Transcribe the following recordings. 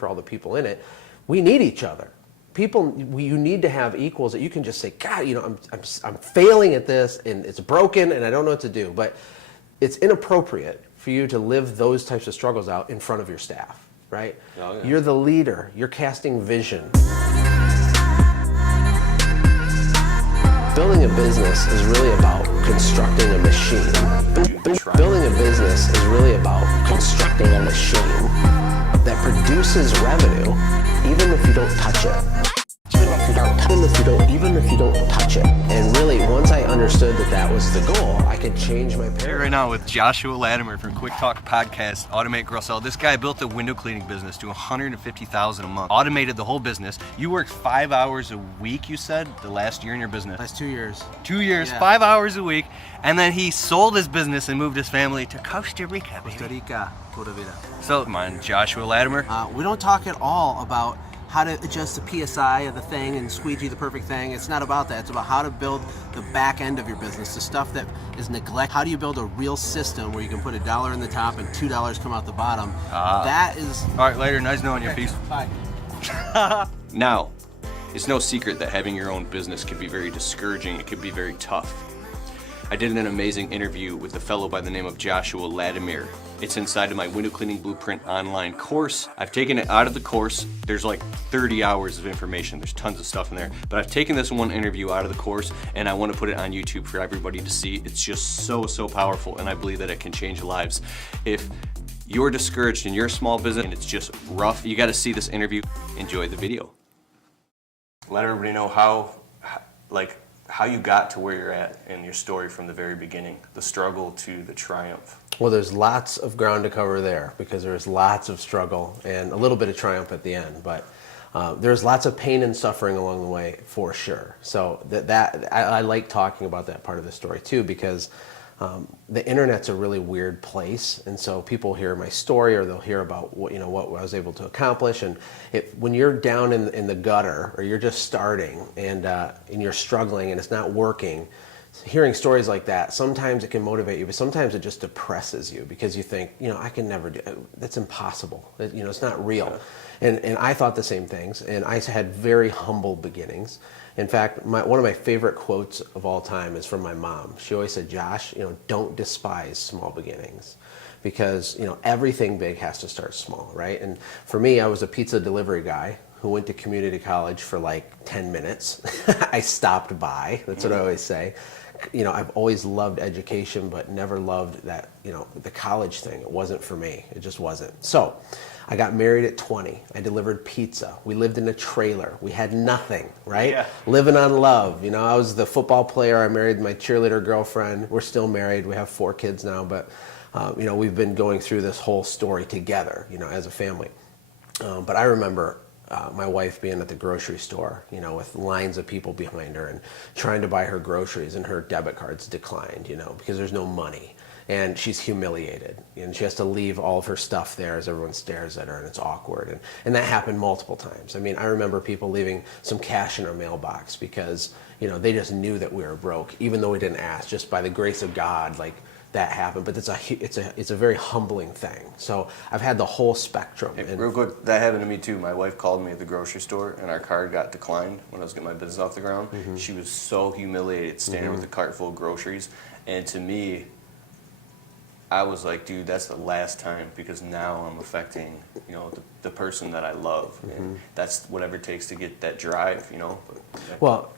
for all the people in it. We need each other. You need to have equals that you can just say, God, I'm failing at this and it's broken and I don't know what to do. But it's inappropriate for you to live those types of struggles out in front of your staff, right? Oh, yeah. You're the leader. You're casting vision. Building a business is really about constructing a machine. Building a business is really about constructing a machine that produces revenue even if you don't touch it. Even if you don't touch it. And really, once I understood that was the goal, I could change my paradigm. Here right now with Joshua Latimer from Quick Talk Podcast, Automate, Grow, Sell. This guy built a window cleaning business to $150,000 a month. Automated the whole business. You worked 5 hours a week, you said, the last year in your business. Last 2 years. 2 years, yeah. 5 hours a week. And then he sold his business and moved his family to Costa Rica. Costa Rica, pura vida. So, come on, Joshua Latimer. We don't talk at all about how to adjust the PSI of the thing and squeegee the perfect thing. It's not about that. It's about how to build the back end of your business, the stuff that is neglected. How do you build a real system where you can put $1 in the top and $2 come out the bottom? That is... All right, later. Nice knowing you. Peace. Bye. Now, it's no secret that having your own business can be very discouraging. It can be very tough. I did an amazing interview with a fellow by the name of Joshua Latimer. It's inside of my Window Cleaning Blueprint online course. I've taken it out of the course. There's like 30 hours of information. There's tons of stuff in there. But I've taken this one interview out of the course and I want to put it on YouTube for everybody to see. It's just so powerful, and I believe that it can change lives. If you're discouraged in your small business and it's just rough, you got to see this interview. Enjoy the video. Let everybody know how you got to where you're at in your story from the very beginning, the struggle to the triumph. Well, there's lots of ground to cover there because there's lots of struggle and a little bit of triumph at the end, but there's lots of pain and suffering along the way for sure. So I like talking about that part of the story too, because the internet's a really weird place, and so people hear my story or they'll hear about what I was able to accomplish. And when you're down in the gutter or you're just starting and you're struggling and it's not working, hearing stories like that, sometimes it can motivate you, but sometimes it just depresses you because you think, I can never do it. That's impossible. It's not real. And I thought the same things, and I had very humble beginnings. In fact, one of my favorite quotes of all time is from my mom. She always said, Josh, don't despise small beginnings, because everything big has to start small, right? And for me, I was a pizza delivery guy who went to community college for like 10 minutes. I stopped by. That's what I always say. I've always loved education, but never loved that, the college thing. It wasn't for me. It just wasn't. So I got married at 20. I delivered pizza. We lived in a trailer. We had nothing, right? Yeah. Living on love. I was the football player. I married my cheerleader girlfriend. We're still married. We have 4 kids now, but we've been going through this whole story together, as a family. But I remember my wife being at the grocery store, with lines of people behind her and trying to buy her groceries, and her debit cards declined, because there's no money. And she's humiliated, and she has to leave all of her stuff there as everyone stares at her, and it's awkward. And that happened multiple times. I mean, I remember people leaving some cash in our mailbox because, they just knew that we were broke, even though we didn't ask. Just by the grace of God, that happened. But it's a very humbling thing. So I've had the whole spectrum. Hey, real quick, that happened to me too. My wife called me at the grocery store, and our card got declined when I was getting my business off the ground. Mm-hmm. She was so humiliated standing with a cart full of groceries. And to me, I was like, dude, that's the last time, because now I'm affecting, the person that I love. Mm-hmm. And that's whatever it takes to get that drive, Well,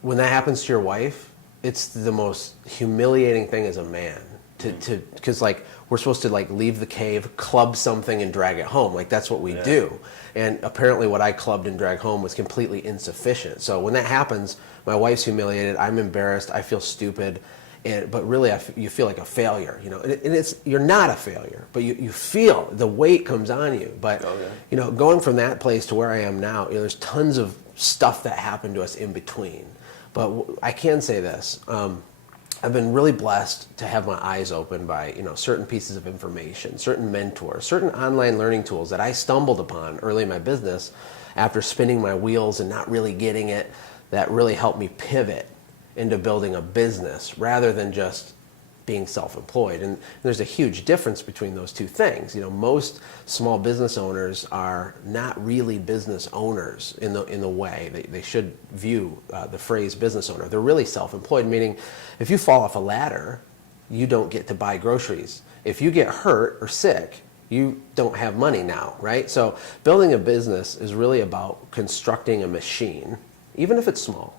when that happens to your wife, it's the most humiliating thing as a man because we're supposed to leave the cave, club something and drag it home. That's what we do. And apparently what I clubbed and dragged home was completely insufficient. So when that happens, my wife's humiliated, I'm embarrassed, I feel stupid. But really, you feel like a failure, and you're not a failure, but you feel the weight comes on you. But going from that place to where I am now, there's tons of stuff that happened to us in between. But I can say this: I've been really blessed to have my eyes opened by certain pieces of information, certain mentors, certain online learning tools that I stumbled upon early in my business after spinning my wheels and not really getting it. That really helped me pivot into building a business rather than just being self-employed. And there's a huge difference between those two things. Most small business owners are not really business owners in the way they should view the phrase business owner. They're really self-employed, meaning if you fall off a ladder, you don't get to buy groceries. If you get hurt or sick, you don't have money now, right? So building a business is really about constructing a machine, even if it's small,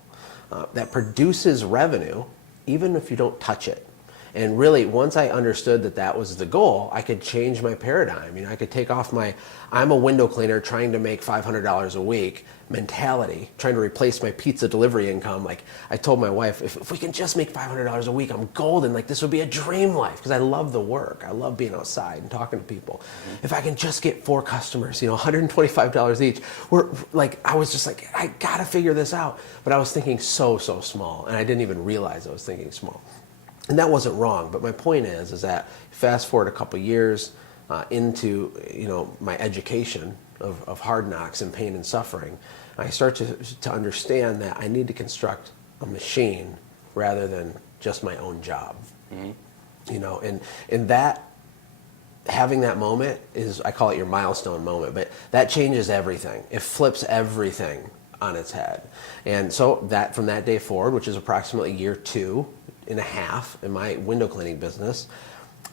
that produces revenue, even if you don't touch it. And really, once I understood that was the goal, I could change my paradigm. I could take off my I'm a window cleaner trying to make $500 a week mentality, trying to replace my pizza delivery income. Like I told my wife, if we can just make $500 a week, I'm golden. Like this would be a dream life, because I love the work. I love being outside and talking to people. If I can just get 4 customers, $125 each, I was just like, I gotta figure this out. But I was thinking so small, and I didn't even realize I was thinking small. And that wasn't wrong, but my point is that fast forward a couple years into my education of hard knocks and pain and suffering, I start to understand that I need to construct a machine rather than just my own job. And that having that moment is, I call it your milestone moment, but that changes everything. It flips everything on its head. And so that from that day forward, which is approximately year 2.5 in my window cleaning business,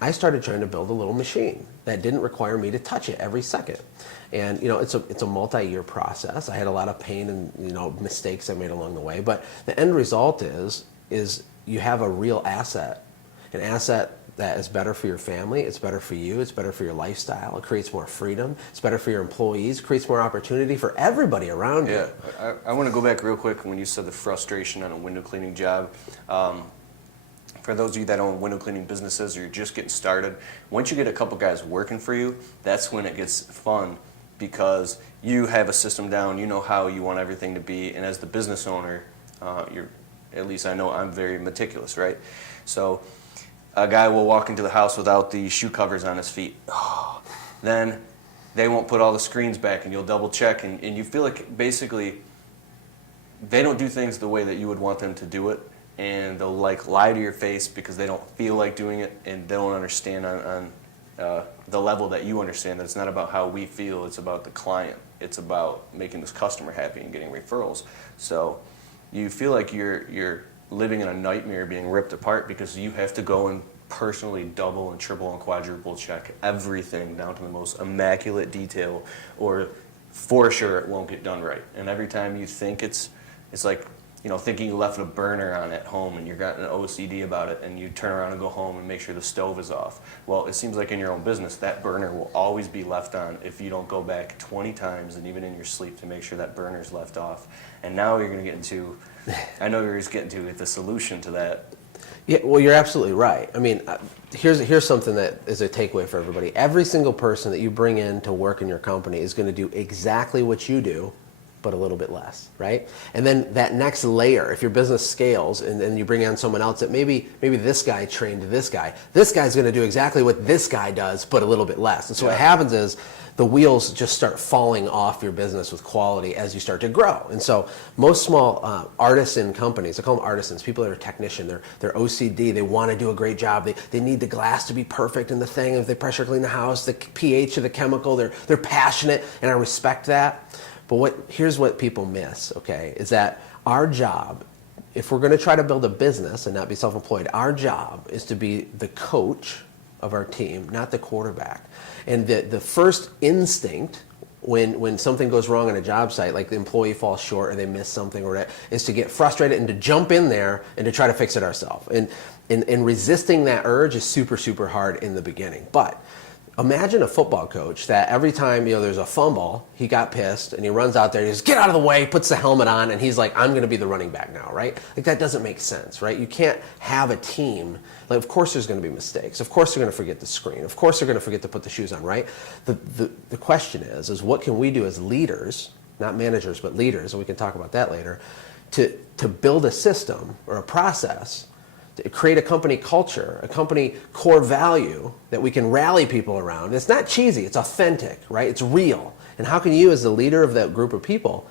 I started trying to build a little machine that didn't require me to touch it every second. And it's a multi-year process. I had a lot of pain and mistakes I made along the way, but the end result is you have a real asset, an asset that is better for your family, it's better for you, it's better for your lifestyle, it creates more freedom, it's better for your employees, creates more opportunity for everybody around you. Yeah, I want to go back real quick when you said the frustration on a window cleaning job. For those of you that own window cleaning businesses or you're just getting started, once you get a couple guys working for you, that's when it gets fun, because you have a system down, you know how you want everything to be, and as the business owner, at least I know I'm very meticulous, right? So a guy will walk into the house without the shoe covers on his feet. Then they won't put all the screens back, and you'll double check, and you feel like basically they don't do things the way that you would want them to do it, and they'll lie to your face because they don't feel like doing it, and they don't understand on the level that you understand that it's not about how we feel, it's about the client. It's about making this customer happy and getting referrals. So you feel like you're living in a nightmare, being ripped apart, because you have to go and personally double and triple and quadruple check everything down to the most immaculate detail, or for sure it won't get done right. And every time you think it's like, thinking you left a burner on at home and you've got an OCD about it, and you turn around and go home and make sure the stove is off. Well, it seems like in your own business, that burner will always be left on if you don't go back 20 times and even in your sleep to make sure that burner's left off. And now you're going to get into, I know you're just getting to the solution to that. Yeah, well, you're absolutely right. I mean, here's something that is a takeaway for everybody. Every single person that you bring in to work in your company is going to do exactly what you do, but a little bit less, right? And then that next layer, if your business scales and then you bring on someone else that maybe this guy trained this guy's going to do exactly what this guy does, but a little bit less. And so what happens is the wheels just start falling off your business with quality as you start to grow. And so most small artisan companies, I call them artisans, people that are technician, they're OCD, they want to do a great job, they need the glass to be perfect in the thing, if they pressure clean the house, the pH of the chemical, they're passionate, and I respect that. But here's what people miss, okay, is that our job, if we're going to try to build a business and not be self-employed, our job is to be the coach of our team, not the quarterback. And the first instinct when something goes wrong on a job site, like the employee falls short or they miss something or whatever, is to get frustrated and to jump in there and to try to fix it ourselves. And resisting that urge is super, super hard in the beginning. But imagine a football coach that every time there's a fumble, he got pissed and he runs out there, he just get out of the way, puts the helmet on, and he's like, I'm going to be the running back now, right? Like that doesn't make sense, right? You can't have a team. Like, of course there's going to be mistakes. Of course they're going to forget the screen. Of course they're going to forget to put the shoes on, right? The question is what can we do as leaders, not managers, but leaders, and we can talk about that later, to build a system or a process, create a company culture, a company core value that we can rally people around. It's not cheesy, it's authentic, right? It's real. And how can you, as the leader of that group of people,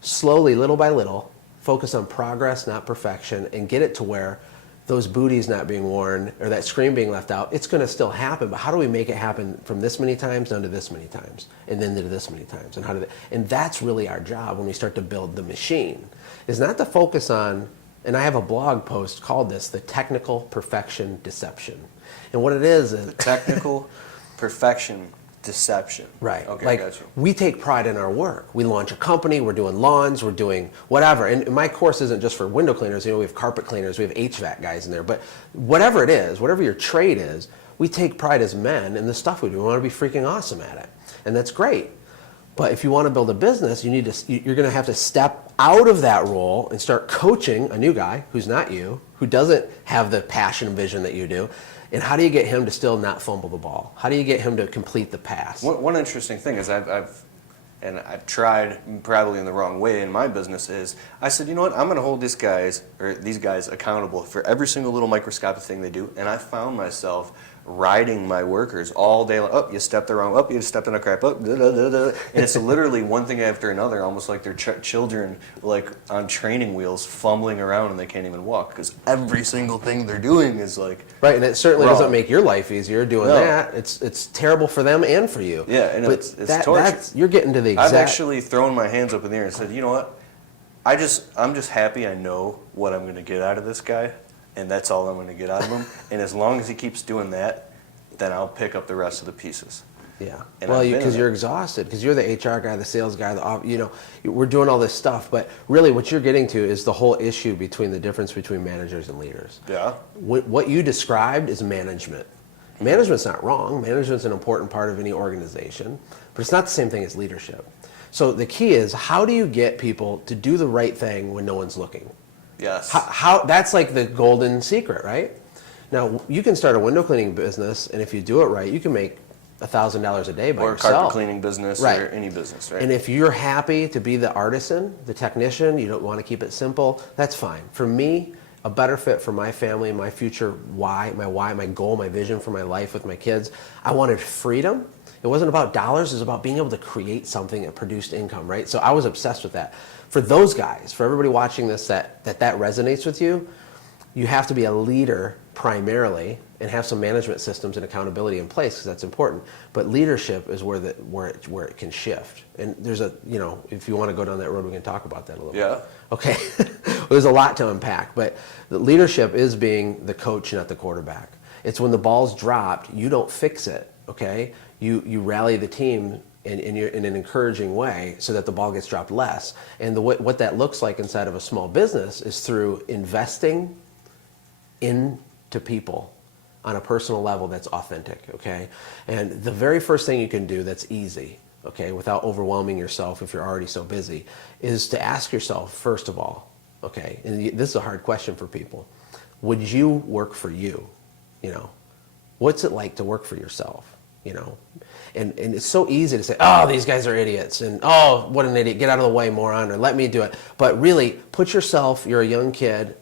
slowly, little by little, focus on progress, not perfection, and get it to where those booties not being worn or that screen being left out, it's going to still happen. But how do we make it happen from this many times down to this many times and then to this many times? And that's really our job when we start to build the machine, is not to focus on, and I have a blog post called this, the technical perfection deception. And what it is Technical perfection deception. right. Okay, Like, I got you. we take pride in our work. We launch a company, we're doing lawns, we're doing whatever. And my course isn't just for window cleaners. You know, we have carpet cleaners, we have HVAC guys in there. But whatever it is, whatever your trade is, we take pride as men in the stuff we do. We want to be freaking awesome at it. And that's great. But if you want to build a business, you're going to have to step out of that role and start coaching a new guy who's not you, who doesn't have the passion and vision that you do. And how do you get him to still not fumble the ball? How do you get him to complete the pass? One interesting thing is I've tried probably in the wrong way in my business is I said, you know what, I'm going to hold these guys accountable for every single little microscopic thing they do. And I found myself riding my workers all day long. Oh, you stepped the wrong. Oh, you stepped in a crap. Oh, da, da, da, da. And it's literally one thing after another, almost like they're children like on training wheels fumbling around and they can't even walk because every single thing they're doing is like right, and it certainly wrong. doesn't make your life easier doing that. It's terrible for them and for you. Yeah, and but it's torture. You're getting to the exact. I've actually thrown my hands up in the air and said, you know what? I'm just happy I know what I'm going to get out of this guy, and that's all I'm going to get out of him. And as long as he keeps doing that, then I'll pick up the rest of the pieces. Yeah. And well, I've been because in you're it. exhausted, because you're the HR guy, the sales guy, we're doing all this stuff, but really what you're getting to is the whole issue between the difference between managers and leaders. Yeah. What you described is management. Management's not wrong. Management's an important part of any organization, but it's not the same thing as leadership. So the key is, how do you get people to do the right thing when no one's looking? Yes. How that's like the golden secret, right? Now, you can start a window cleaning business, and if you do it right, you can make $1,000 a day by or a yourself. carpet cleaning business Right. or any business, right? And if you're happy to be the artisan, the technician, you don't want to keep it simple, that's fine. For me, a better fit for my family, my future why, my goal, my vision for my life with my kids, I wanted freedom. It wasn't about dollars, it was about being able to create something that produced income, right? So I was obsessed with that. For those guys, for everybody watching this that resonates with you, you have to be a leader primarily and have some management systems and accountability in place because that's important. But leadership is where it can shift. And there's if you want to go down that road, we can talk about that a little Yeah. bit. Okay. Well, there's a lot to unpack, but the leadership is being the coach, not the quarterback. It's when the ball's dropped, you don't fix it, okay? You rally the team in an encouraging way so that the ball gets dropped less. And what that looks like inside of a small business is through investing into people on a personal level that's authentic, okay? And the very first thing you can do that's easy, okay, without overwhelming yourself if you're already so busy, is to ask yourself, first of all, okay, and this is a hard question for people, would you work for you? What's it like to work for yourself? And it's so easy to say, oh, these guys are idiots, and oh, what an idiot, get out of the way, moron, or let me do it. But really, put yourself, you're a young kid,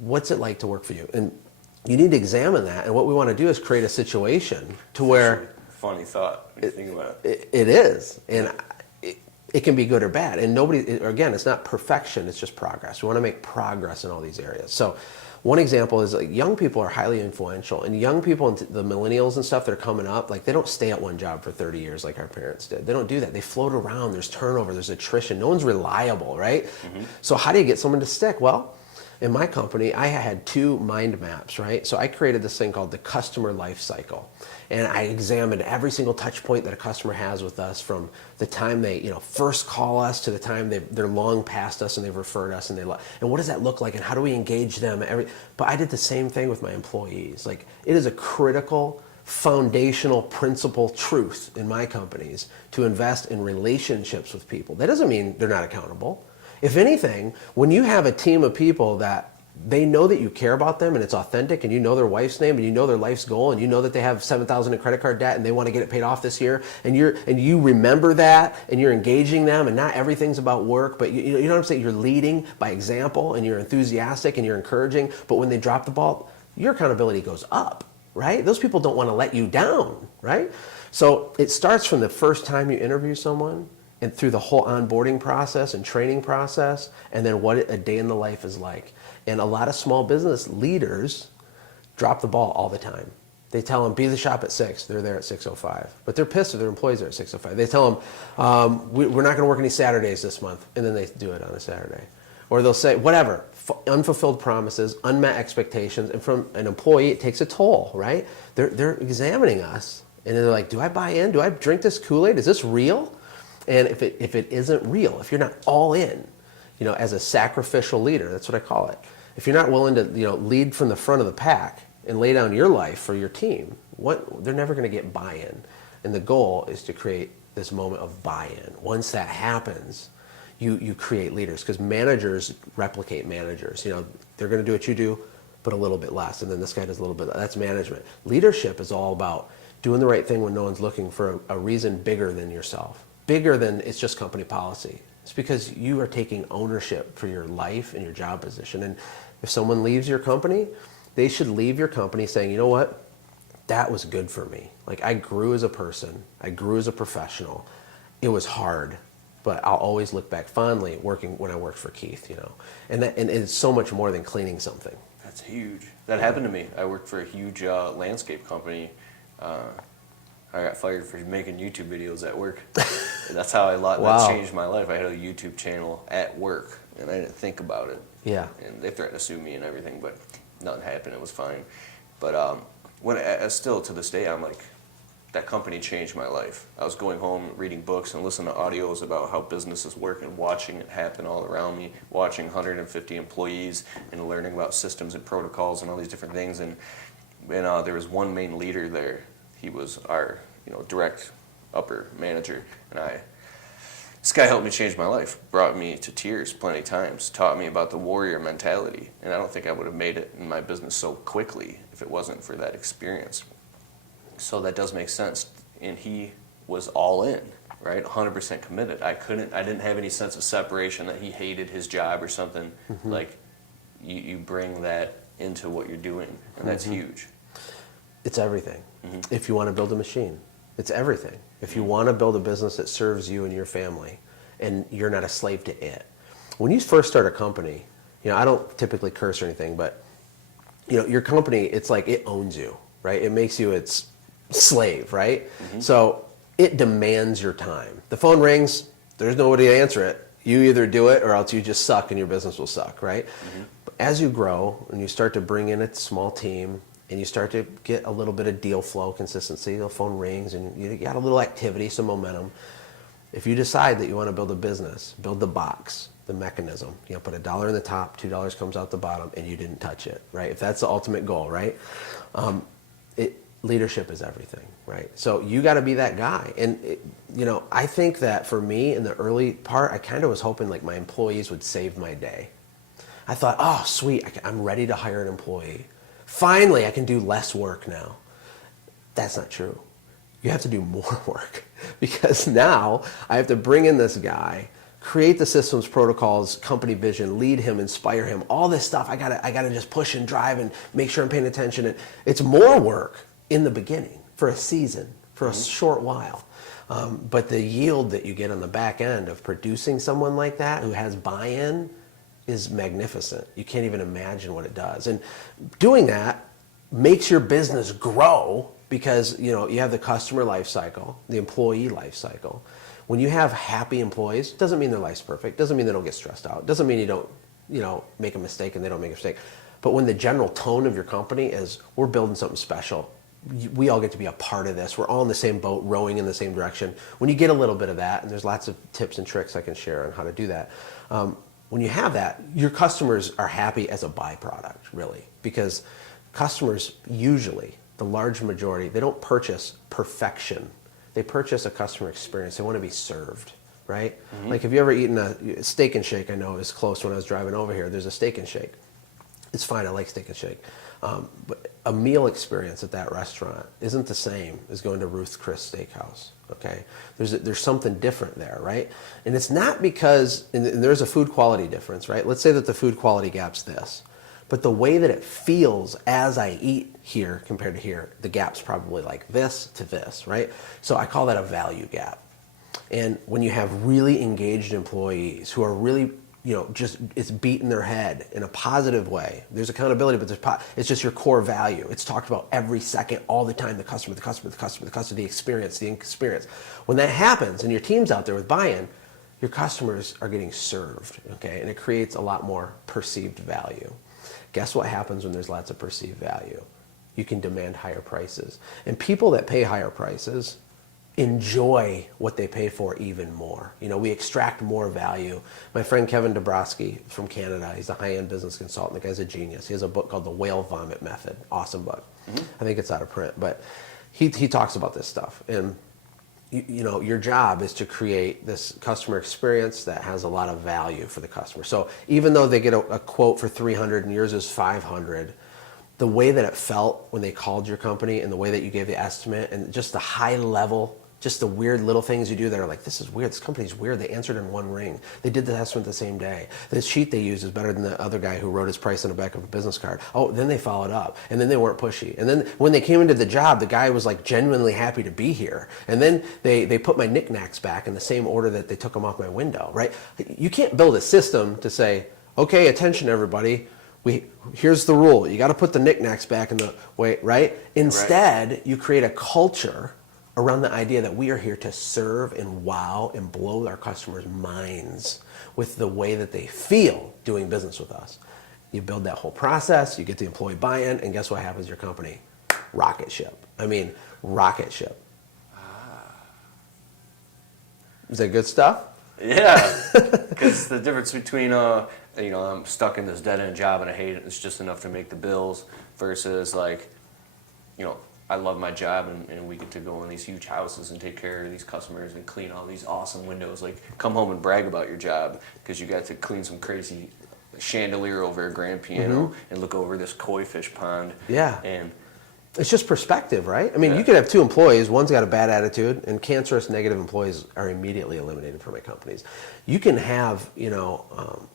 what's it like to work for you? And you need to examine that, and what we want to do is create a situation to where... Funny thought when you think about it. It is, and it can be good or bad. And again, it's not perfection, it's just progress. We want to make progress in all these areas. So one example is young people are highly influential, and young people, the millennials and stuff that are coming up, they don't stay at one job for 30 years like our parents did. They don't do that. They float around. There's turnover. There's attrition. No one's reliable, right? Mm-hmm. So how do you get someone to stick? Well, in my company, I had 2 mind maps, right? So I created this thing called the Customer Lifecycle. And I examined every single touch point that a customer has with us from the time they first call us to the time they're long past us and they've referred us and what does that look like and how do we engage them? But I did the same thing with my employees. It is a critical, foundational principle truth in my companies to invest in relationships with people. That doesn't mean they're not accountable. If anything, when you have a team of people that they know that you care about them and it's authentic and you know their wife's name and you know their life's goal and you know that they have $7,000 in credit card debt and they want to get it paid off this year and you remember that and you're engaging them and not everything's about work, but you know what I'm saying? You're leading by example and you're enthusiastic and you're encouraging, but when they drop the ball, your accountability goes up, right? Those people don't want to let you down, right? So it starts from the first time you interview someone and through the whole onboarding process and training process, and then what a day in the life is like. And a lot of small business leaders drop the ball all the time. They tell them, be at the shop at 6. They're there at 6:05. But they're pissed if their employees are at 6:05. They tell them, we're not going to work any Saturdays this month. And then they do it on a Saturday. Or they'll say, whatever, unfulfilled promises, unmet expectations. And from an employee, it takes a toll, right? They're examining us. And they're like, do I buy in? Do I drink this Kool-Aid? Is this real? And if it isn't real, if you're not all in, as a sacrificial leader, that's what I call it. If you're not willing to, lead from the front of the pack and lay down your life for your team, they're never going to get buy-in. And the goal is to create this moment of buy-in. Once that happens, you create leaders, because managers replicate managers. They're going to do what you do, but a little bit less. And then this guy does a little bit. That's management. Leadership is all about doing the right thing when no one's looking, for a reason bigger than yourself, bigger than it's just company policy. It's because you are taking ownership for your life and your job position. And if someone leaves your company, they should leave your company saying, you know what, that was good for me. Like, I grew as a person, I grew as a professional. It was hard, but I'll always look back fondly working when I worked for Keith, And it's so much more than cleaning something. That's huge. That happened to me. I worked for a huge landscape company. I got fired for making YouTube videos at work. And that's how Wow. that changed my life. I had a YouTube channel at work, and I didn't think about it. Yeah. And they threatened to sue me and everything, but nothing happened. It was fine. But still to this day, I'm like, that company changed my life. I was going home, reading books and listening to audios about how businesses work and watching it happen all around me, watching 150 employees and learning about systems and protocols and all these different things. And there was one main leader there. He was our, direct upper manager, and this guy helped me change my life, brought me to tears plenty of times, taught me about the warrior mentality, and I don't think I would have made it in my business so quickly if it wasn't for that experience. So that does make sense, and he was all in, right, 100% committed. I didn't have any sense of separation that he hated his job or something. Mm-hmm. Like, you bring that into what you're doing, and that's huge. It's everything. Mm-hmm. If you want to build a machine, it's everything. If you want to build a business that serves you and your family, and you're not a slave to it. When you first start a company, I don't typically curse or anything, but your company, it's like it owns you, right? It makes you its slave, right? Mm-hmm. So it demands your time. The phone rings, there's nobody to answer it. You either do it or else you just suck and your business will suck, right? Mm-hmm. But as you grow and you start to bring in a small team, and you start to get a little bit of deal flow consistency, the phone rings, and you got a little activity, some momentum. If you decide that you want to build a business, build the box, the mechanism. Put $1 in the top, $2 comes out the bottom, and you didn't touch it, right? If that's the ultimate goal, right? Leadership is everything, right? So you got to be that guy. And, I think that for me in the early part, I kind of was hoping like my employees would save my day. I thought, oh, sweet, I'm ready to hire an employee. Finally, I can do less work now. That's not true. You have to do more work, because now I have to bring in this guy, create the systems, protocols, company vision, lead him, inspire him, all this stuff. I gotta just push and drive and make sure I'm paying attention. And it's more work in the beginning for a season, for a short while. But the yield that you get on the back end of producing someone like that who has buy-in is magnificent. You can't even imagine what it does. And doing that makes your business grow, because you have the customer lifecycle, the employee lifecycle. When you have happy employees, doesn't mean their life's perfect, doesn't mean they don't get stressed out, doesn't mean you don't make a mistake and they don't make a mistake. But when the general tone of your company is, we're building something special, we all get to be a part of this, we're all in the same boat, rowing in the same direction. When you get a little bit of that, and there's lots of tips and tricks I can share on how to do that, when you have that, your customers are happy as a byproduct, really, because customers usually, the large majority, they don't purchase perfection. They purchase a customer experience. They want to be served, right? Mm-hmm. Like, have you ever eaten a Steak and Shake? I know is close. When I was driving over here, there's a Steak and Shake. It's fine. I like Steak and Shake. But a meal experience at that restaurant isn't the same as going to Ruth's Chris Steakhouse. Okay, there's something different there, right? And it's not because, and there's a food quality difference, right? Let's say that the food quality gap's this, but the way that it feels as I eat here compared to here, the gap's probably like this to this, right? So I call that a value gap. And when you have really engaged employees who are really, just it's beating their head in a positive way. There's accountability, but it's just your core value. It's talked about every second, all the time, the customer, the experience. When that happens and your team's out there with buy-in, your customers are getting served, okay? And it creates a lot more perceived value. Guess what happens when there's lots of perceived value? You can demand higher prices. And people that pay higher prices enjoy what they pay for even more. We extract more value. My friend Kevin Dabrowski from Canada, he's a high-end business consultant. The guy's a genius. He has a book called The Whale Vomit Method. Awesome book. I think it's out of print, but he talks about this stuff. And your job is to create this customer experience that has a lot of value for the customer. So even though they get a quote for 300 and yours is 500, the way that it felt when they called your company and the way that you gave the estimate and just the high level, just the weird little things you do that are like, this is weird, this company's weird, they answered in one ring. They did the estimate the same day. The sheet they used is better than the other guy who wrote his price on the back of a business card. Oh, then they followed up, and then they weren't pushy. And then when they came into the job, the guy was like genuinely happy to be here. And then they put my knickknacks back in the same order that they took them off my window, right? You can't build a system to say, okay, attention everybody, here's the rule. You got to put the knickknacks back in the way, right? Instead, you create a culture around the idea that we are here to serve and wow and blow our customers' minds with the way that they feel doing business with us. You build that whole process, you get the employee buy-in, and guess what happens to your company? Rocket ship. Rocket ship. Is that good stuff? Yeah, because the difference between, I'm stuck in this dead-end job and I hate it, it's just enough to make the bills, versus I love my job and we get to go in these huge houses and take care of these customers and clean all these awesome windows. Like, come home and brag about your job because you got to clean some crazy chandelier over a grand piano and look over this koi fish pond. Yeah. And it's just perspective, right? You could have two employees, one's got a bad attitude, and cancerous negative employees are immediately eliminated from my companies. You can have,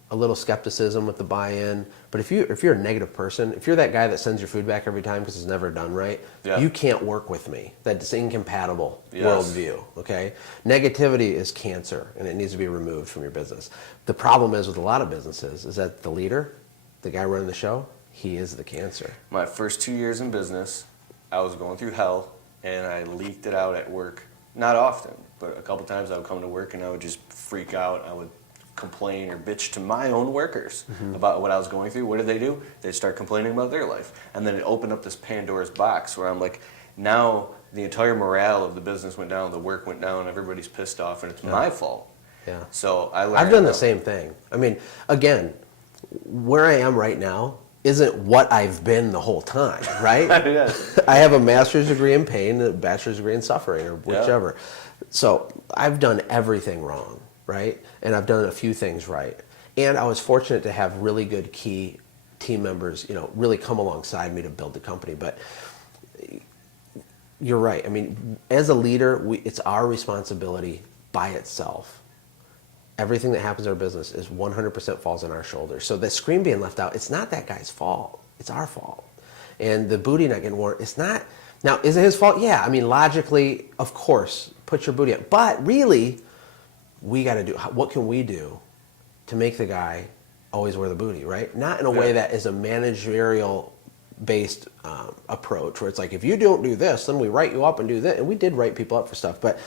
a little skepticism with the buy-in, but if you're a negative person, if you're that guy that sends your food back every time because it's never done right, you can't work with me. That's incompatible worldview, okay? Negativity is cancer, and it needs to be removed from your business. The problem is with a lot of businesses is that the leader, the guy running the show, he is the cancer. My first 2 years in business, I was going through hell, and I leaked it out at work. Not often, but a couple times I would come to work and I would just freak out. I would complain or bitch to my own workers about what I was going through. What did they do? They'd start complaining about their life. And then it opened up this Pandora's box where I'm like, now the entire morale of the business went down, the work went down, everybody's pissed off, and it's my fault. Yeah. So I learned. I've done the same thing. Again, where I am right now isn't what I've been the whole time, right? I have a master's degree in pain, a bachelor's degree in suffering, or whichever. So I've done everything wrong, right? And I've done a few things right. And I was fortunate to have really good key team members, really come alongside me to build the company. But you're right. As a leader, it's our responsibility by itself. Everything that happens in our business is 100% falls on our shoulders. So the screen being left out, it's not that guy's fault. It's our fault. And the booty not getting worn, it's not. Now, is it his fault? Yeah. Logically, of course, put your booty up. But really, we got to do, what can we do to make the guy always wear the booty, right? Not in a way that is a managerial based approach where it's like, if you don't do this, then we write you up and do this. And we did write people up for stuff, but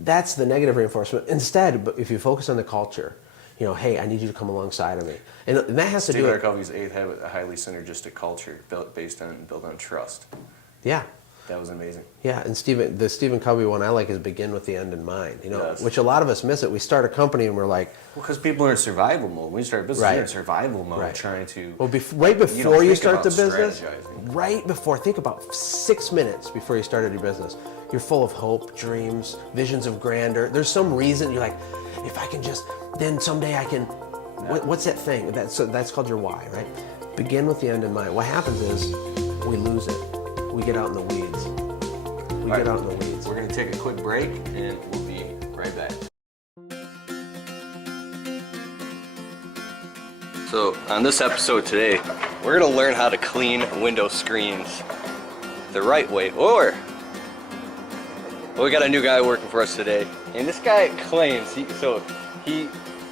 that's the negative reinforcement. Instead, but if you focus on the culture, hey, I need you to come alongside of me. And that has to do with Stephen Covey's 8th Habit, a highly synergistic culture built on trust. Yeah. That was amazing. Yeah, and the Stephen Covey one I like is begin with the end in mind. Yes. Which a lot of us miss it. We start a company and we're like, well, because people are in survival mode. When you start a business, you're in survival mode, trying to. Well, right before you start the business, strategizing. think about 6 minutes before you started your business. You're full of hope, dreams, visions of grandeur. There's some reason you're like, if I can just, then someday I can. What's that thing? That's called your why, right? Begin with the end in mind. What happens is we lose it. We get out in the weeds. We're going to take a quick break and we'll be right back. So on this episode today, we're going to learn how to clean window screens the right way, or Well, we got a new guy working for us today, and this guy claims he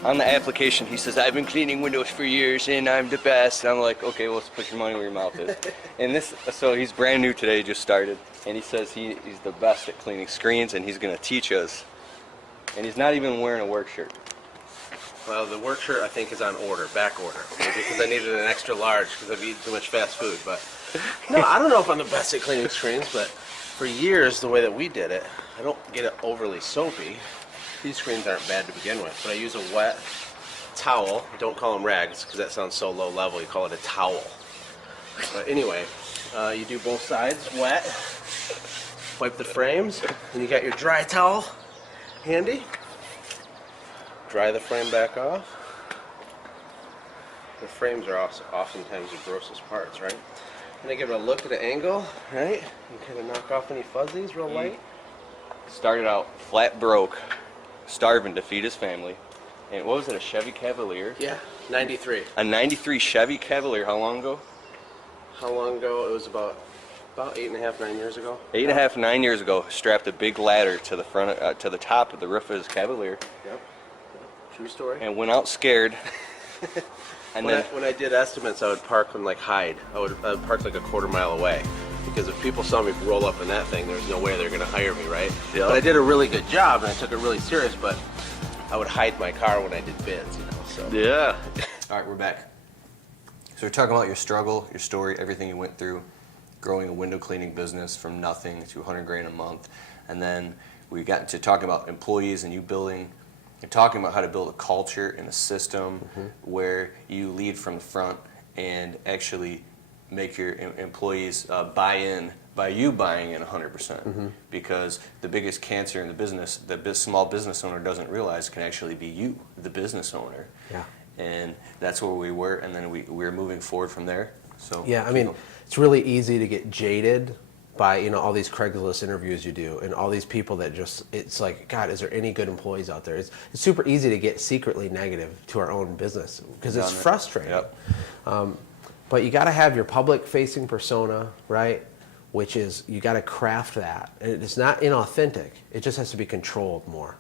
on the application he says, I've been cleaning windows for years and I'm the best. And I'm like, okay, well, let's put your money where your mouth is. And so he's brand new today, just started, and he says he's the best at cleaning screens and he's gonna teach us. And he's not even wearing a work shirt. Well, the work shirt I think is on order, back order, maybe because I needed an extra large because I've eaten too much fast food. But no, I don't know if I'm the best at cleaning screens, but for years the way that we did it, I don't get it overly soapy. These screens aren't bad to begin with, but I use a wet towel. Don't call them rags because that sounds so low level. You call it a towel. But anyway, you do both sides wet, wipe the frames, and you got your dry towel handy. Dry the frame back off. The frames are oftentimes the grossest parts, right? And I give it a look at the angle, right? You kind of knock off any fuzzies real light. Started out flat broke, starving to feed his family. And what was it, a Chevy Cavalier? Yeah, 93. A 93 Chevy Cavalier, how long ago? How long ago? It was about 8.5, 9 years ago. 8.5, 9 years ago, strapped a big ladder to the front, to the top of the roof of his Cavalier. Yep. True story. And went out scared. And when I did estimates, I would park and like hide. I would park like a quarter mile away. Because if people saw me roll up in that thing, there's no way they're going to hire me, right? Yep. But I did a really good job, and I took it really serious, but I would hide my car when I did bids, you know, so. Yeah. All right, we're back. So we're talking about your struggle, your story, everything you went through, growing a window cleaning business from nothing to 100 grand a month. And then we got into talking about employees and you building and talking about how to build a culture and a system where you lead from the front and actually make your employees buy in by you buying in 100%. Because the biggest cancer in the business, the small business owner doesn't realize can actually be you, the business owner. Yeah. And that's where we were, and then we're moving forward from there. So Yeah, I mean, it's really easy to get jaded by, you know, all these Craigslist interviews you do and all these people that just, it's like, God, is there any good employees out there? It's super easy to get secretly negative to our own business because it's frustrating. Yep. But you got to have your public-facing persona, right? Which is, you got to craft that. And it's not inauthentic. It just has to be controlled more.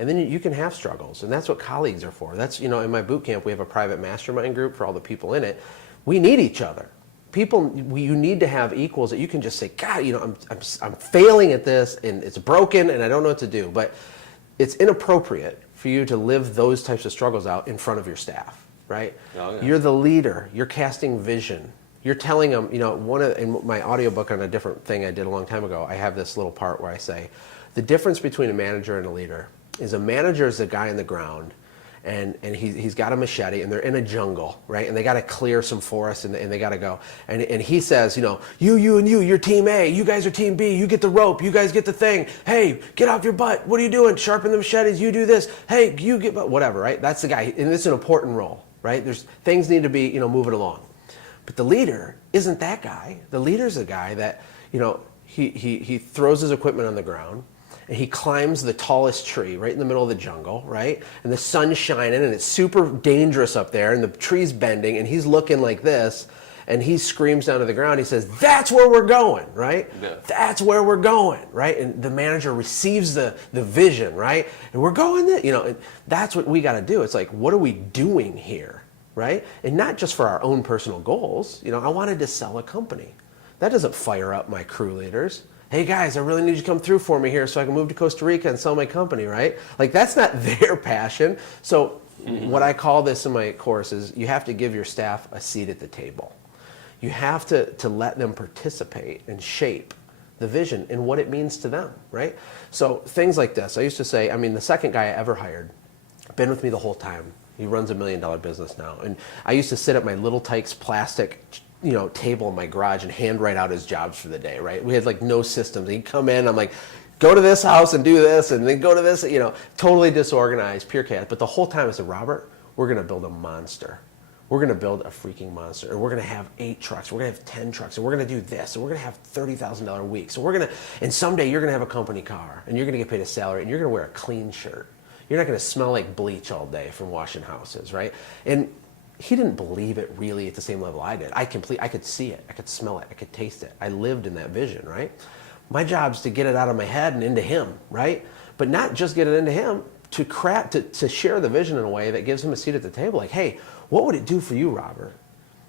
And then you can have struggles, and that's what colleagues are for. That's, you know, in my boot camp, we have a private mastermind group for all the people in it. We need each other. You need to have equals that you can just say, God, you know, I'm failing at this, and it's broken, and I don't know what to do. But it's inappropriate for you to live those types of struggles out in front of your staff, right? Oh, yeah. You're the leader. You're casting vision. You're telling them, you know, in my audiobook on a different thing I did a long time ago, I have this little part where I say, the difference between a manager and a leader is a manager is a guy on the ground, and he's got a machete, and they're in a jungle, right? And they got to clear some forest, and they got to go. And he says, you know, you and you're team A, you guys are team B, you get the rope, you guys get the thing. Hey, get off your butt. What are you doing? Sharpen the machetes. You do this. Hey, you get whatever, right? That's the guy, and it's an important role, right? Things need to be, you know, moving along. But the leader isn't that guy. The leader's a guy that, you know, he throws his equipment on the ground, and he climbs the tallest tree right in the middle of the jungle, right? And the sun's shining, and it's super dangerous up there, and the tree's bending, and he's looking like this, and he screams down to the ground. He says, that's where we're going, right? Yeah. That's where we're going, right? And the manager receives the vision, right? And we're going there, you know, and that's what we got to do. It's like, what are we doing here, right? And not just for our own personal goals. You know, I wanted to sell a company. That doesn't fire up my crew leaders. Hey guys, I really need you to come through for me here so I can move to Costa Rica and sell my company, right? Like, that's not their passion. So what I call this in my course is you have to give your staff a seat at the table. You have to let them participate and shape the vision and what it means to them, right? So things like this. I used to say, I mean, the second guy I ever hired, been with me the whole time. He runs $1 million business now. And I used to sit at my Little Tykes plastic, you know, table in my garage and hand write out his jobs for the day, right? We had like no systems. He'd come in, I'm like, go to this house and do this, and then go to this, you know, totally disorganized, pure chaos. But the whole time I said, Robert, we're gonna build a monster. We're gonna build a freaking monster, and we're gonna have 8 trucks, we're gonna have 10 trucks, and we're gonna do this, and we're gonna have $30,000 a week. So and someday you're gonna have a company car, and you're gonna get paid a salary, and you're gonna wear a clean shirt. You're not gonna smell like bleach all day from washing houses, right? And he didn't believe it really at the same level I did. I could see it, I could smell it, I could taste it. I lived in that vision, right? My job's to get it out of my head and into him, right? But not just get it into him, to share the vision in a way that gives him a seat at the table. Like, hey, what would it do for you, Robert,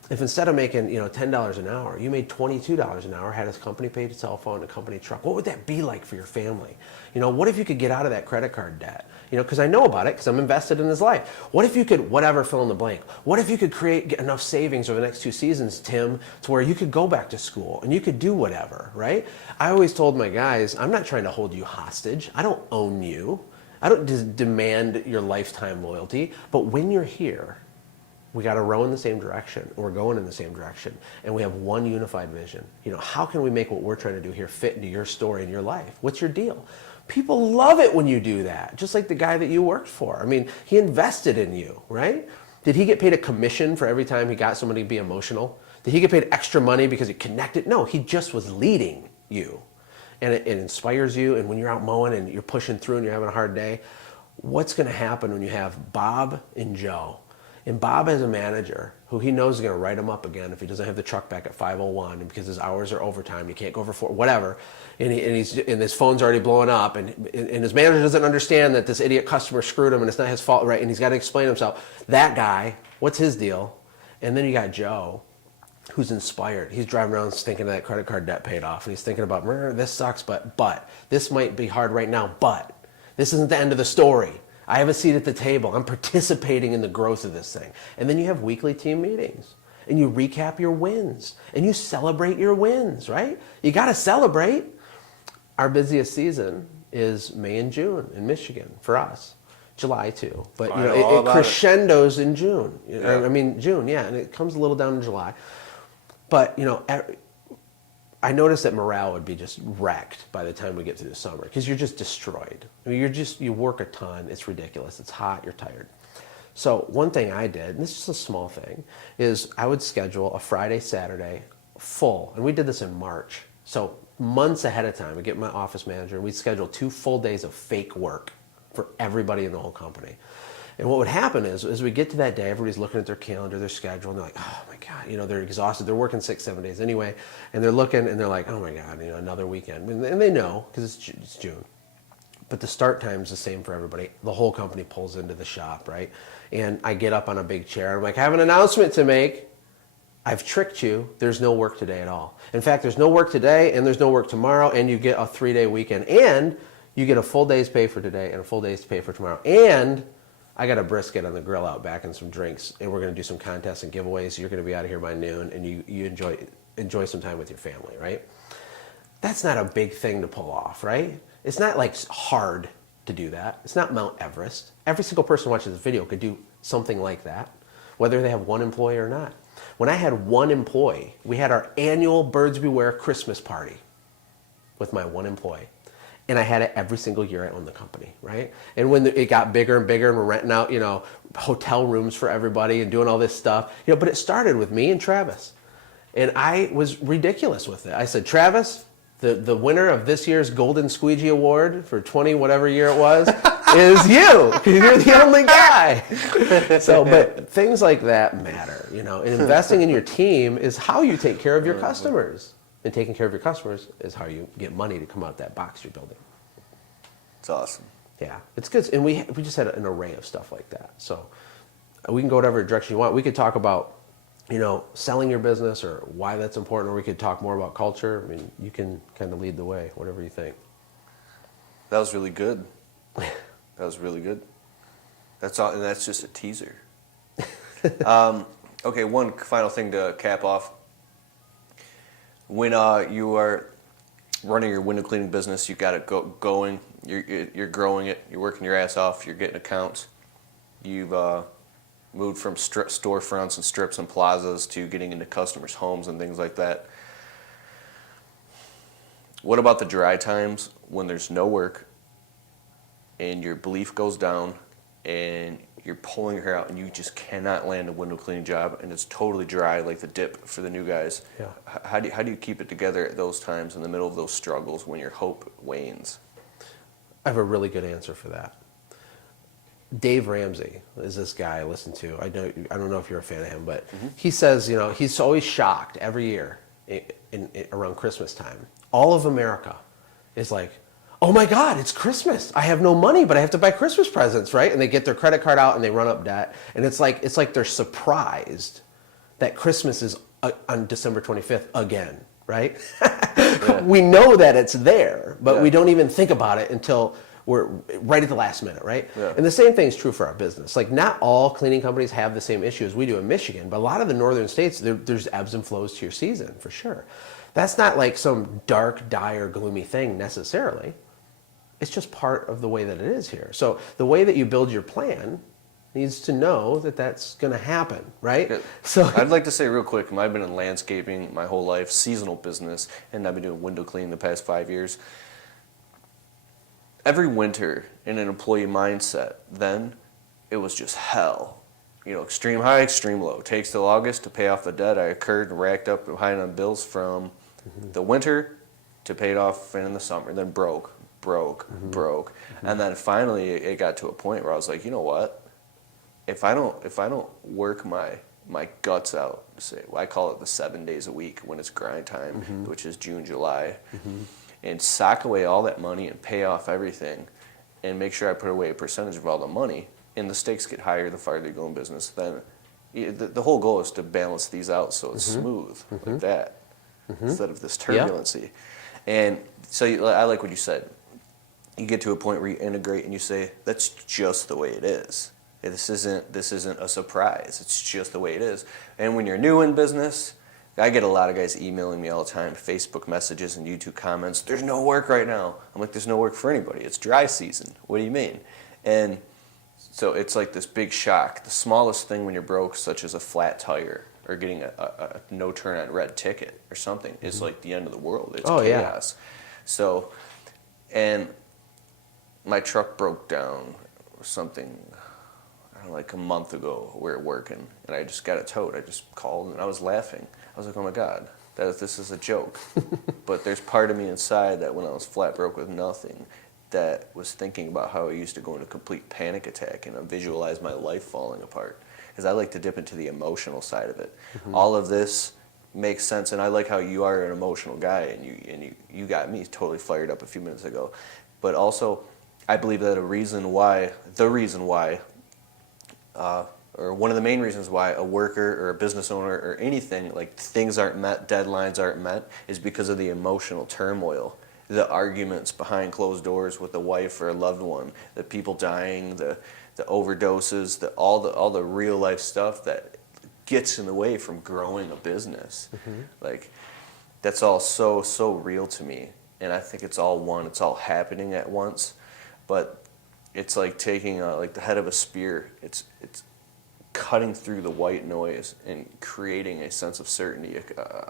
if instead of making $10 an hour, you made $22 an hour, had his company paid cell phone, a company truck? What would that be like for your family? What if you could get out of that credit card debt? Because I know about it because I'm invested in his life. What if you could, whatever, fill in the blank? What if you could get enough savings over the next 2 seasons, Tim, to where you could go back to school and you could do whatever, right? I always told my guys, I'm not trying to hold you hostage. I don't own you. I don't demand your lifetime loyalty. But when you're here, we got to row in the same direction. We're going in the same direction. And we have one unified vision. How can we make what we're trying to do here fit into your story and your life? What's your deal? People love it when you do that, just like the guy that you worked for. I mean, he invested in you, right? Did he get paid a commission for every time he got somebody to be emotional? Did he get paid extra money because he connected? No, he just was leading you. And it inspires you. And when you're out mowing and you're pushing through and you're having a hard day, what's going to happen when you have Bob and Joe? And Bob has a manager who he knows is going to write him up again if he doesn't have the truck back at 5:01 and because his hours are overtime, he can't go over 4, whatever. And his phone's already blowing up, and his manager doesn't understand that this idiot customer screwed him and it's not his fault, right? And he's got to explain himself. That guy, what's his deal? And then you got Joe, who's inspired. He's driving around thinking that credit card debt paid off, and he's thinking about, this sucks, but this might be hard right now, but this isn't the end of the story. I have a seat at the table. I'm participating in the growth of this thing. And then you have weekly team meetings, and you recap your wins, and you celebrate your wins, right? You got to celebrate. Our busiest season is May and June in Michigan for us. July too, but it crescendos in June. Yeah. June, yeah, and it comes a little down in July. But I noticed that morale would be just wrecked by the time we get through the summer because you're just destroyed. You work a ton. It's ridiculous. It's hot. You're tired. So one thing I did, and this is just a small thing, is I would schedule a Friday, Saturday full, and we did this in March. So months ahead of time, I'd get my office manager, and we'd schedule 2 full days of fake work for everybody in the whole company. And what would happen is, as we get to that day, everybody's looking at their calendar, their schedule, and they're like, oh my God, they're exhausted. They're working 6-7 days anyway. And they're looking and they're like, oh my God, another weekend. And they know because it's June. But the start time's the same for everybody. The whole company pulls into the shop, right? And I get up on a big chair. I'm like, I have an announcement to make. I've tricked you. There's no work today at all. In fact, there's no work today and there's no work tomorrow, and you get a 3-day weekend. And you get a full day's pay for today and a full day's pay for tomorrow. And I got a brisket on the grill out back and some drinks, and we're going to do some contests and giveaways. You're going to be out of here by noon, and you enjoy some time with your family, right? That's not a big thing to pull off, right? It's not like hard to do that. It's not Mount Everest. Every single person watching this video could do something like that, whether they have one employee or not. When I had one employee, we had our annual Birds Beware Christmas party with my one employee. And I had it every single year I owned the company, right? And when it got bigger and bigger, and we're renting out, hotel rooms for everybody and doing all this stuff, but it started with me and Travis. And I was ridiculous with it. I said, Travis, the winner of this year's Golden Squeegee Award for 20 whatever year it was is you, because you're the only guy. But things like that matter, and investing in your team is how you take care of your customers. And taking care of your customers is how you get money to come out of that box you're building. It's awesome. Yeah, it's good. And we just had an array of stuff like that. So we can go whatever direction you want. We could talk about, selling your business or why that's important, or we could talk more about culture. You can kind of lead the way, whatever you think. That was really good. That was really good. That's all, and that's just a teaser. Okay, one final thing to cap off. When you are running your window cleaning business, you got it going. You're growing it. You're working your ass off. You're getting accounts. You've moved from storefronts and strips and plazas to getting into customers' homes and things like that. What about the dry times when there's no work and your belief goes down and you're pulling your hair out and you just cannot land a window cleaning job and it's totally dry like the dip for the new guys? Yeah. How do you keep it together at those times in the middle of those struggles when your hope wanes? I have a really good answer for that. Dave Ramsey is this guy I listen to. I don't know if you're a fan of him, but he says, he's always shocked every year around Christmas time. All of America is like, oh my God, it's Christmas. I have no money, but I have to buy Christmas presents, right? And they get their credit card out and they run up debt. And it's like they're surprised that Christmas is on December 25th again, right? Yeah. We know that it's there, but Yeah. we don't even think about it until we're right at the last minute, right? Yeah. And the same thing is true for our business. Like, not all cleaning companies have the same issue as we do in Michigan, but a lot of the northern states, there's ebbs and flows to your season, for sure. That's not like some dark, dire, gloomy thing necessarily. It's just part of the way that it is here. So the way that you build your plan needs to know that that's going to happen, right? Yeah. So I'd like to say real quick, I've been in landscaping my whole life, seasonal business, and I've been doing window cleaning the past 5 years. Every winter, in an employee mindset, then it was just hell. You know, extreme high, extreme low. Takes till August to pay off the debt I incurred and racked up behind on bills from the winter to paid off in the summer, then broke. And then finally it got to a point where I was like, you know what? If I don't work my guts out, say, I call it the 7 days a week when it's grind time, which is June, July, and sock away all that money and pay off everything and make sure I put away a percentage of all the money, and the stakes get higher the farther you go in business, then the whole goal is to balance these out so it's smooth like that instead of this turbulency. And so I like what you said. You get to a point where you integrate and you say, that's just the way it is. This isn't a surprise. It's just the way it is. And when you're new in business, I get a lot of guys emailing me all the time, Facebook messages and YouTube comments, there's no work right now. I'm like, there's no work for anybody. It's dry season. What do you mean? And so it's like this big shock. The smallest thing when you're broke, such as a flat tire or getting a no turn on red ticket or something, is like the end of the world. It's chaos. Yeah. So, and my truck broke down or something, I don't know, like a month ago. We were working, and I just got it towed. I just called, and I was laughing. I was like, oh my God, this is a joke. But there's part of me inside that when I was flat broke with nothing, that was thinking about how I used to go into complete panic attack and visualize my life falling apart. Because I like to dip into the emotional side of it. All of this makes sense, and I like how you are an emotional guy, and you got me totally fired up a few minutes ago. But also, I believe that the reason why, or one of the main reasons why a worker or a business owner or anything, like things aren't met, deadlines aren't met, is because of the emotional turmoil, the arguments behind closed doors with a wife or a loved one, the people dying, the overdoses, all the real life stuff that gets in the way from growing a business. Like, that's all so real to me, and I think it's all happening at once. But it's like taking like the head of a spear. It's cutting through the white noise and creating a sense of certainty,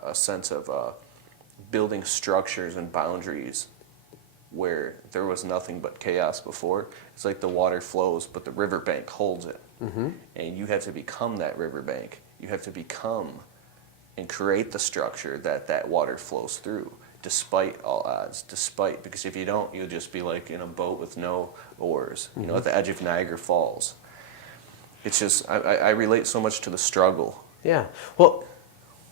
a sense of building structures and boundaries where there was nothing but chaos before. It's like the water flows, but the riverbank holds it. And you have to become that riverbank. You have to become and create the structure that water flows through, despite all odds, because if you don't, you'll just be like in a boat with no oars, you know, at the edge of Niagara Falls. It's just, I relate so much to the struggle. Yeah. Well,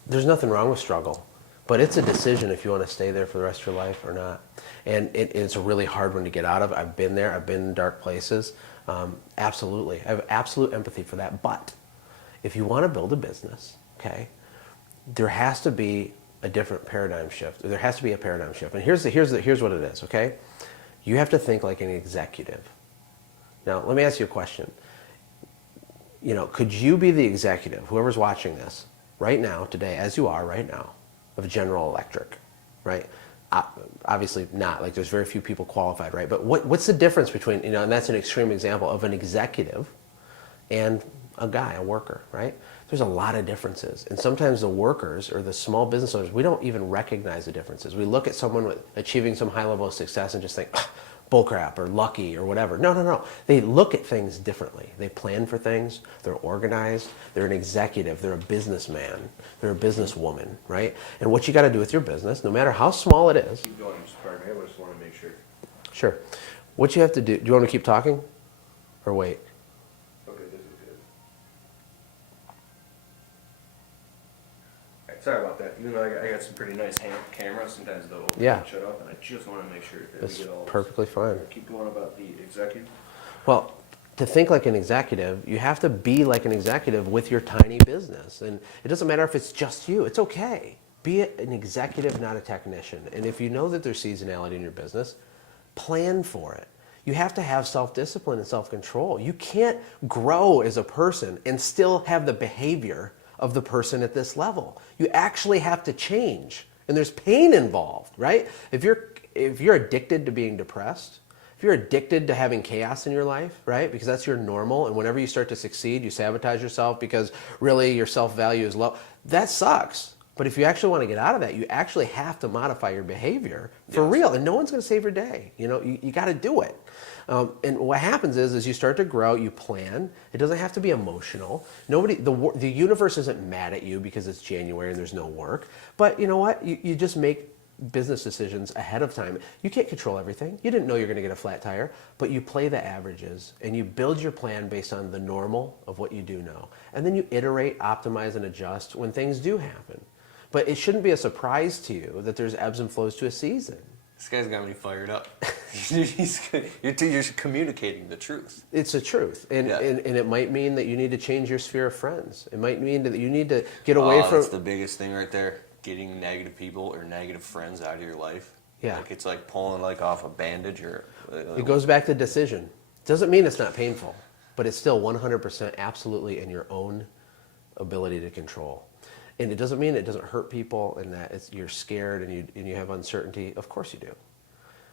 there's nothing wrong with struggle, but it's a decision if you want to stay there for the rest of your life or not. And it's a really hard one to get out of. I've been there. I've been in dark places. Absolutely. I have absolute empathy for that. But if you want to build a business, okay, there has to be a different paradigm shift. There has to be a paradigm shift. And here's what it is, okay? You have to think like an executive. Now, let me ask you a question. You know, could you be the executive, whoever's watching this right now, today, as you are right now, of General Electric, right? Obviously not. Like, there's very few people qualified, right? But what's the difference between, you know, and that's an extreme example of an executive and a guy, a worker, right? There's a lot of differences. And sometimes the workers or the small business owners, we don't even recognize the differences. We look at someone achieving some high level of success and just think, bullcrap or lucky or whatever. No. They look at things differently. They plan for things. They're organized. They're an executive. They're a businessman. They're a businesswoman, right? And what you got to do with your business, no matter how small it is. Keep going, pardon me. I just want to make sure. Sure. What you have to do you want to keep talking or wait? Okay, this is good. Sorry about that. Even though I got some pretty nice cameras, sometimes they'll open Yeah. and shut up, and I just want to make sure that It's we get all. perfectly fine. Keep going about the executive. Well, to think like an executive, you have to be like an executive with your tiny business. And it doesn't matter if it's just you. It's okay. Be an executive, not a technician. And if you know that there's seasonality in your business, plan for it. You have to have self-discipline and self-control. You can't grow as a person and still have the behavior of the person at this level. You actually have to change. And there's pain involved, right? If you're addicted to being depressed, if you're addicted to having chaos in your life, right? Because that's your normal, and whenever you start to succeed, you sabotage yourself because really your self-value is low. That sucks. But if you actually want to get out of that, you actually have to modify your behavior for real, and no one's going to save your day. You know, you got to do it. And what happens is, as you start to grow, you plan. It doesn't have to be emotional. The universe isn't mad at you because it's January and there's no work. But you know what? You just make business decisions ahead of time. You can't control everything. You didn't know you're going to get a flat tire, but you play the averages and you build your plan based on the normal of what you do know. And then you iterate, optimize, and adjust when things do happen. But it shouldn't be a surprise to you that there's ebbs and flows to a season. This guy's got me fired up. You're communicating the truth. It's the truth. And it might mean that you need to change your sphere of friends. It might mean that you need to get away from... That's the biggest thing right there. Getting negative people or negative friends out of your life. Yeah. Like it's like pulling like off a bandage or... It goes back to decision. Doesn't mean it's not painful, but it's still 100% absolutely in your own ability to control. And it doesn't mean it doesn't hurt people and that you're scared and you have uncertainty. Of course you do.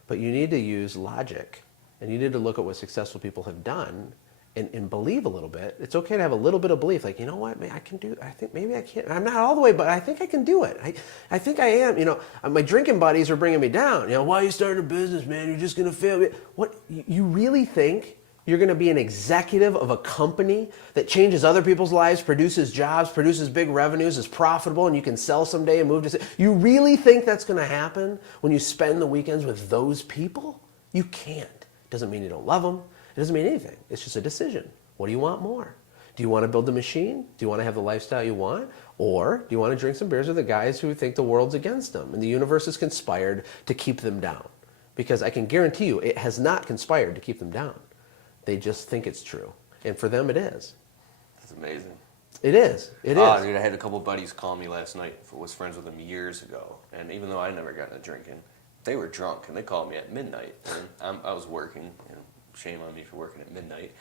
But you need to use logic, and you need to look at what successful people have done and believe a little bit. It's okay to have a little bit of belief, like, you know what, man, I can do it. I think maybe I can't. I'm not all the way, but I think I can do it. I think I am. You know, my drinking buddies are bringing me down. You know, why you started a business, man? You're just going to fail. What, you really think you're going to be an executive of a company that changes other people's lives, produces jobs, produces big revenues, is profitable, and you can sell someday and move to... You really think that's going to happen when you spend the weekends with those people? You can't. Doesn't mean you don't love them. It doesn't mean anything. It's just a decision. What do you want more? Do you want to build the machine? Do you want to have the lifestyle you want? Or do you want to drink some beers with the guys who think the world's against them and the universe has conspired to keep them down? Because I can guarantee you it has not conspired to keep them down. They just think it's true. And for them, it is. That's amazing. It is. It Oh, is. dude, I had a couple buddies call me last night. I was friends with them years ago. And even though I never got into drinking, they were drunk. And they called me at midnight. And I was working. You know, shame on me for working at midnight.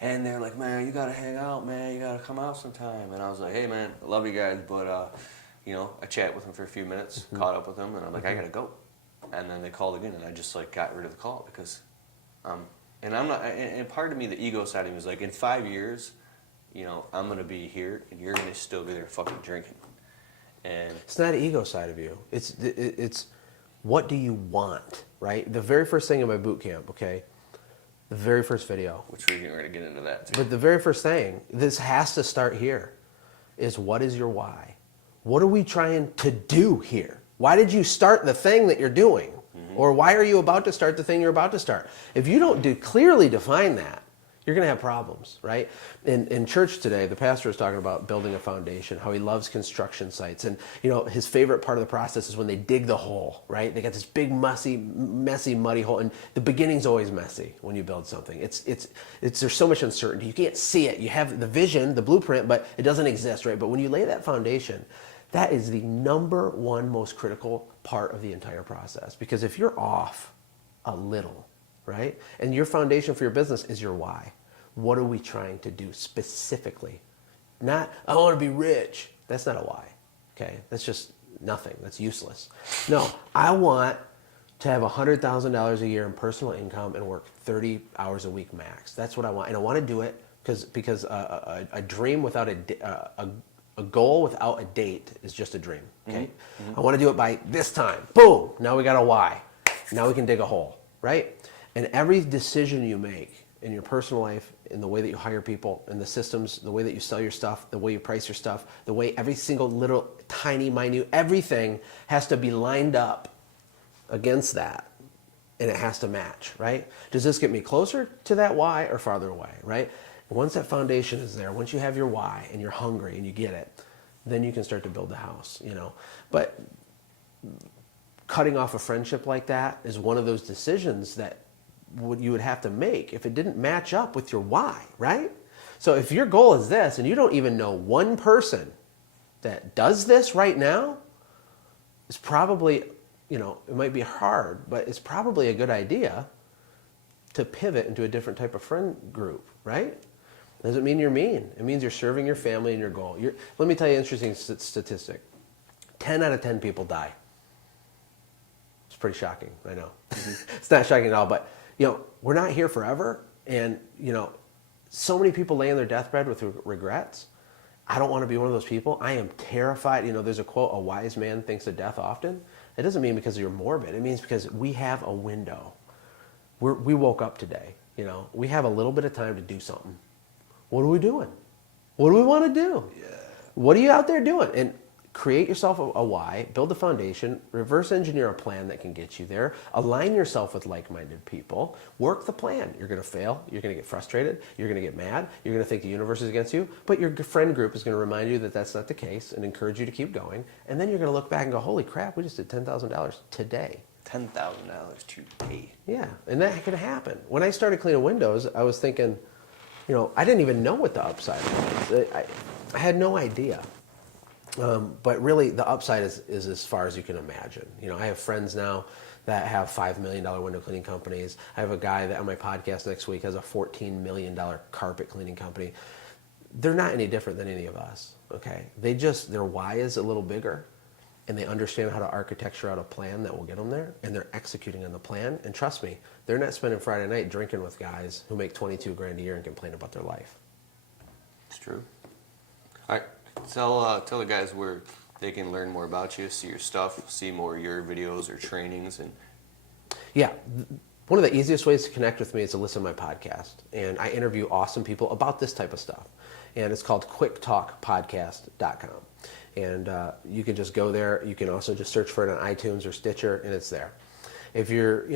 And they're like, man, you got to hang out, man. You got to come out sometime. And I was like, hey, man, I love you guys. But, you know, I chat with them for a few minutes, caught up with them. And I'm like, I got to go. And then they called again. And I just, like, got rid of the call because... And I'm not, and part of me, the ego side of me was like, in 5 years, you know, I'm going to be here and you're going to still be there fucking drinking. And it's not an ego side of you. It's what do you want, right? The very first thing in my boot camp, okay, the very first video. Which we're going to get into that too. But the very first thing, this has to start here, is what is your why? What are we trying to do here? Why did you start the thing that you're doing? Or why are you about to start the thing you're about to start? If you don't clearly define that, you're going to have problems, right? In church today, the pastor was talking about building a foundation, how he loves construction sites. And, you know, his favorite part of the process is when they dig the hole, right? They got this big, messy, muddy hole. And the beginning's always messy when you build something. There's so much uncertainty. You can't see it. You have the vision, the blueprint, but it doesn't exist, right? But when you lay that foundation, that is the number one most critical part of the entire process. Because if you're off a little, right, and your foundation for your business is your why, what are we trying to do specifically? Not, I want to be rich. That's not a why, okay? That's just nothing. That's useless. No, I want to have $100,000 a year in personal income and work 30 hours a week max. That's what I want. And I want to do it because a dream without a goal without a date is just a dream, okay? I want to do it by this time. Boom! Now we got a why. Now we can dig a hole, right? And every decision you make in your personal life, in the way that you hire people, in the systems, the way that you sell your stuff, the way you price your stuff, the way every single little tiny, minute, everything has to be lined up against that. And it has to match, right? Does this get me closer to that why or farther away, right? Once that foundation is there, once you have your why and you're hungry and you get it, then you can start to build the house, But cutting off a friendship like that is one of those decisions that you would have to make if it didn't match up with your why, right? So if your goal is this and you don't even know one person that does this right now, it's probably, it might be hard, but it's probably a good idea to pivot into a different type of friend group, right? Doesn't mean you're mean. It means you're serving your family and your goal. Let me tell you an interesting statistic. 10 out of 10 people die. It's pretty shocking, I know. It's not shocking at all, but we're not here forever. And, so many people lay on their deathbed with regrets. I don't want to be one of those people. I am terrified. There's a quote, a wise man thinks of death often. It doesn't mean because you're morbid. It means because we have a window. We woke up today. We have a little bit of time to do something. What are we doing? What do we want to do? Yeah. What are you out there doing? And create yourself a why, build a foundation, reverse engineer a plan that can get you there, align yourself with like-minded people, work the plan. You're going to fail, you're going to get frustrated, you're going to get mad, you're going to think the universe is against you, but your friend group is going to remind you that that's not the case and encourage you to keep going. And then you're going to look back and go, holy crap, we just did $10,000 today. $10,000 today. Yeah, and that can happen. When I started cleaning windows, I was thinking, I didn't even know what the upside was. I had no idea. But really, the upside is as far as you can imagine. I have friends now that have $5 million window cleaning companies. I have a guy that on my podcast next week has a $14 million carpet cleaning company. They're not any different than any of us, okay? Their why is a little bigger, and they understand how to architecture out a plan that will get them there, and they're executing on the plan. And trust me, they're not spending Friday night drinking with guys who make 22 grand a year and complain about their life. It's true. All right. Tell the guys where they can learn more about you, see your stuff, see more of your videos or trainings. And yeah, one of the easiest ways to connect with me is to listen to my podcast. And I interview awesome people about this type of stuff. And it's called quicktalkpodcast.com. And you can just go there. You can also just search for it on iTunes or Stitcher, and it's there. If you're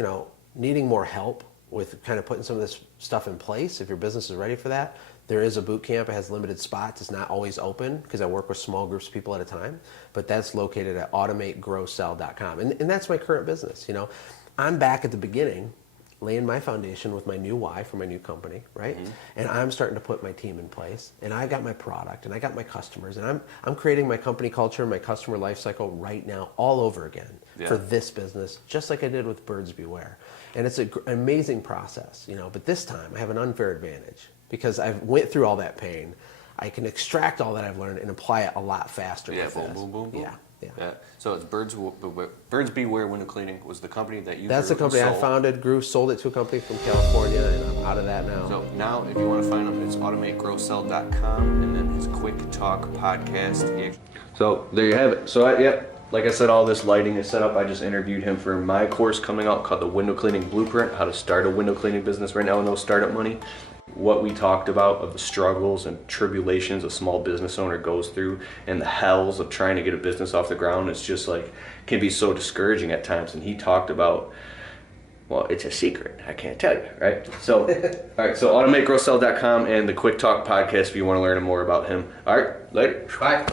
needing more help with kind of putting some of this stuff in place, if your business is ready for that, there is a boot camp. It has limited spots. It's not always open because I work with small groups of people at a time, but that's located at automategrowsell.com. And that's my current business. I'm back at the beginning, laying my foundation with my new why for my new company, right? Mm-hmm. And I'm starting to put my team in place, and I've got my product, and I got my customers, and I'm creating my company culture, my customer lifecycle right now all over again for this business, just like I did with Birds Beware. And it's an amazing process, but this time I have an unfair advantage. Because I've went through all that pain, I can extract all that I've learned and apply it a lot faster. Yeah, with boom, this. boom, boom, boom. Yeah. So it's Birds Beware Window Cleaning was the company that you That's the company I founded, sold it to a company from California, and I'm out of that now. So now, if you want to find him, it's automategrowsell.com, and then his Quick Talk podcast. So there you have it. So like I said, all this lighting is set up. I just interviewed him for my course coming out called the Window Cleaning Blueprint: How to Start a Window Cleaning Business Right Now with No Startup Money. What we talked about of the struggles and tribulations a small business owner goes through and the hells of trying to get a business off the ground, it's just can be so discouraging at times. And he talked about, well, it's a secret, I can't tell you, right? So all right, so automategrowsell.com and the Quick Talk podcast if you want to learn more about him. All right, later. Bye.